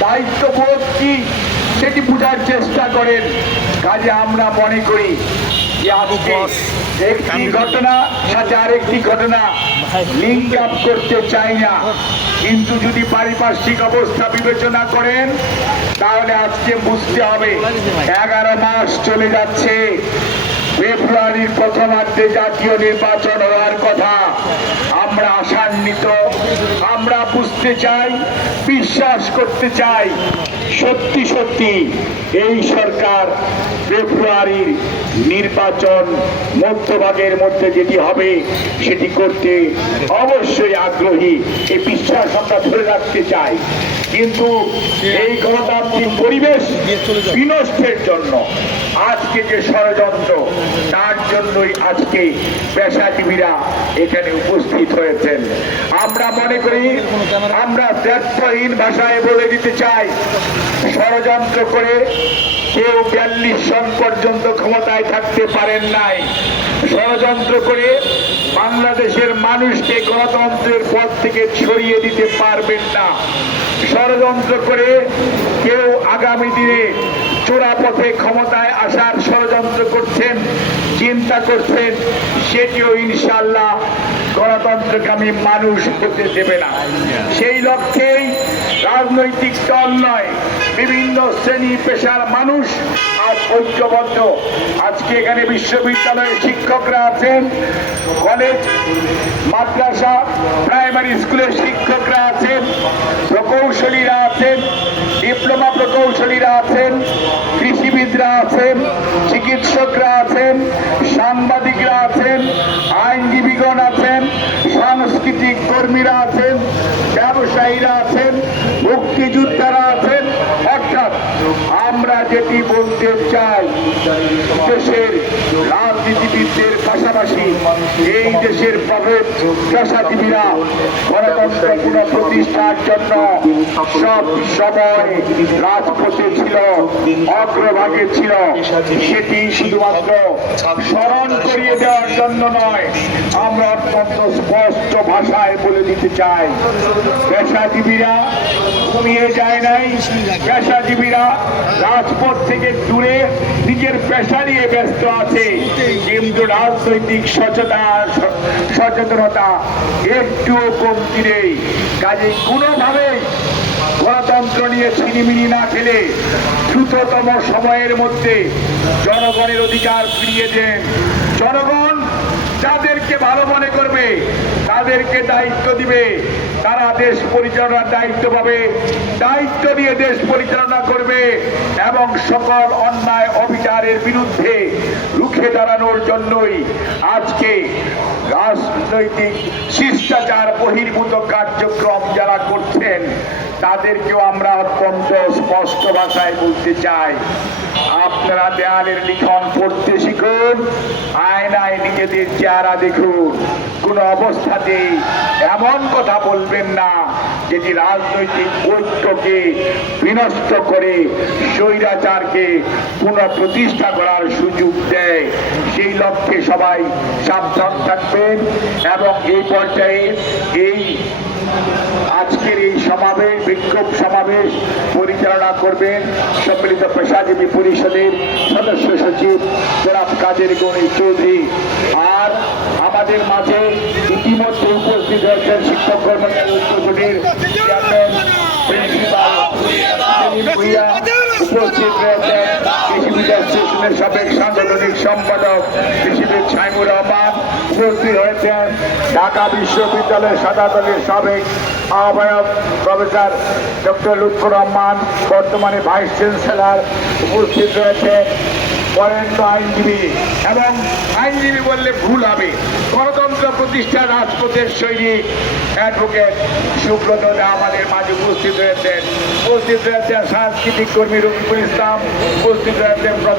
দায়িত্ববোধ কি সেটি বোঝার চেষ্টা করেন। কাজে আমরা মনে করি যে আজকে একটি ঘটনা সাথে আরেকটি ঘটনা লিঙ্ক আপ করতে চাই না। কিন্তু যদি পারিপার্শ্বিক অবস্থা বিবেচনা করেন তাহলে আজকে বুঝতে হবে এগারো মাস চলে যাচ্ছে। ফেব্রুয়ারির প্রথমার্ধে জাতীয় নির্বাচন হওয়ার কথা। আমরা আশান্বিত। আমরা বুঝতে চাই বিশ্বাস করতে চাই সত্যি সত্যি এই সরকার ফেব্রুয়ারির নির্বাচন মধ্যভাগের মধ্যে যেটি হবে সেটি করতে অবশ্যই আগ্রহী। এই বিশ্বাস আমরা ধরে রাখতে চাই। কিন্তু এই গণতান্ত্রিক পরিবেশ বিনষ্টের জন্য আজকে যে ষড়যন্ত্র তার জন্যই আজকে পেশাজীবীরা এখানে উপস্থিত হয়েছেন। আমরা মনে করি আমরা ব্যর্থহীন ভাষায় বলে দিতে চাই, ষড়যন্ত্র করে কেউ বিয়াল্লিশ সন পর্যন্ত ক্ষমতায় থাকতে পারেন নাই। ষড়যন্ত্র করে বাংলাদেশের মানুষকে গণতন্ত্রের পথ থেকে ছড়িয়ে দিতে পারবেন না। ষড়যন্ত্র করে কেউ আগামী দিনে চোরা পথে ক্ষমতায় আসার ষড়যন্ত্র করছেন চিন্তা করছেন, সেটিও ইনশাল্লাহ গণতন্ত্রকামী মানুষ হতে দেবে না। সেই লক্ষ্যেই রাজনৈতিক দল নয়, বিভিন্ন শ্রেণি পেশার মানুষ আজ ঐক্যবদ্ধ। আজকে এখানে বিশ্ববিদ্যালয়ের শিক্ষকরা আছেন, কলেজ, মাদ্রাসা, প্রাইমারি স্কুলের শিক্ষকরা আছেন, প্রকৌশলীরা আছেন, ডিপ্লোমা প্রকৌশলীরা আছেন, কৃষিবিদরা আছেন, চিকিৎসকরা আছেন সাংবাদিকরা আছেন, আইনজীবীগণ আছেন, সাংস্কৃতিক কর্মীরা আছেন, ব্যবসায়ীরা আছেন, মুক্তিযোদ্ধারা আছেন। অর্থাৎ আমরা যেটি বলতে চাই পাশাপাশি এই দেশের প্রভেদ, পেশাজীবীরা গণতন্ত্র পুনঃপ্রতিষ্ঠার জন্য সব সময় রাজপথে ছিল, অগ্রভাগে ছিল। সেটি শুধুমাত্র স্মরণ করিয়ে দেওয়ার জন্য নয়, আমরা অত্যন্ত স্পষ্ট ভাষায় বলে দিতে চাই। পেশাজীবীরা ঘুমিয়ে যায় নাই, পেশাজীবীরা রাজপথ থেকে দূরে নিজের পেশা নিয়ে ব্যস্ত আছে। কিন্তু রাজনৈতিক সচেতনা সচেতনতা একটুও কমতি নেই। কাজে কোনোভাবেই গণতন্ত্র নিয়ে ছিনিমিনি না খেলে দ্রুততম সময়ের মধ্যে জনগণের অধিকার ফিরিয়ে দেন। জনগণ যাদেরকে ভালো মনে করবে তাদেরকে দায়িত্ব দিবে। তারা দেশ পরিচালনার দায়িত্ব পাবে। দায়িত্ব নিয়ে দেশ পরিচালনা করবে এবং সকল অন্যায় অবিচারের বিরুদ্ধে রুখে দাঁড়ানোর জন্যই আজকে রাজনৈতিক শিষ্টাচার বহির্ভূত কার্যক্রম যারা করছেন তাদেরকেও আমরা অত্যন্ত স্পষ্ট ভাষায় বলতে চাই। আপনারা দেয়ালের লিখন পড়তে শিখুন, আয়নায় নিজেদের চেহারা দেখুন। কোন অবস্থাতেই এমন কথা বলবেন না, যেটি রাজনৈতিক ঐক্যকে বিনষ্ট করে, স্বৈরাচারকে পুনঃপ্রতিষ্ঠা করার সুযোগ দেয়। সেই লক্ষ্যে সবাই সাবধান থাকবেন এবং এই পর্যায়ে এই এই সমাবেশ, বিক্ষোভ সমাবেশ পরিচালনা করবেন সম্মিলিত পেশাজীবী পরিষদের সদস্য সচিব জনাব কাদের গণি চৌধুরী। আর আমাদের মাঝে ইতিমধ্যে উপস্থিত হয়েছেন শিক্ষক কর্মচারী উপস্থিত রয়েছেন। সাবেক সাংগঠনিক সম্পাদক কৃষিবিদ সাইমুর রহমান। উপস্থিত হয়েছেন ঢাকা বিশ্ববিদ্যালয়ের সাদা দলের সাবেক আহ্বায়ক প্রফেসর ডক্টর লুৎফর রহমান, বর্তমানে ভাইস চ্যান্সেলর উপস্থিত রয়েছেন বরেণ্য আইনজীবী এবং আইনজীবী বললে ভুল হবে। গণতন্ত্র প্রতিষ্ঠা রাজপথের সৈনিক অ্যাডভোকেট সুব্রত আমাদের মাঝে উপস্থিত রয়েছেন। উপস্থিত রয়েছেন সাংস্কৃতিক কর্মী রফিকুল ইসলাম, উপস্থিত রয়েছেন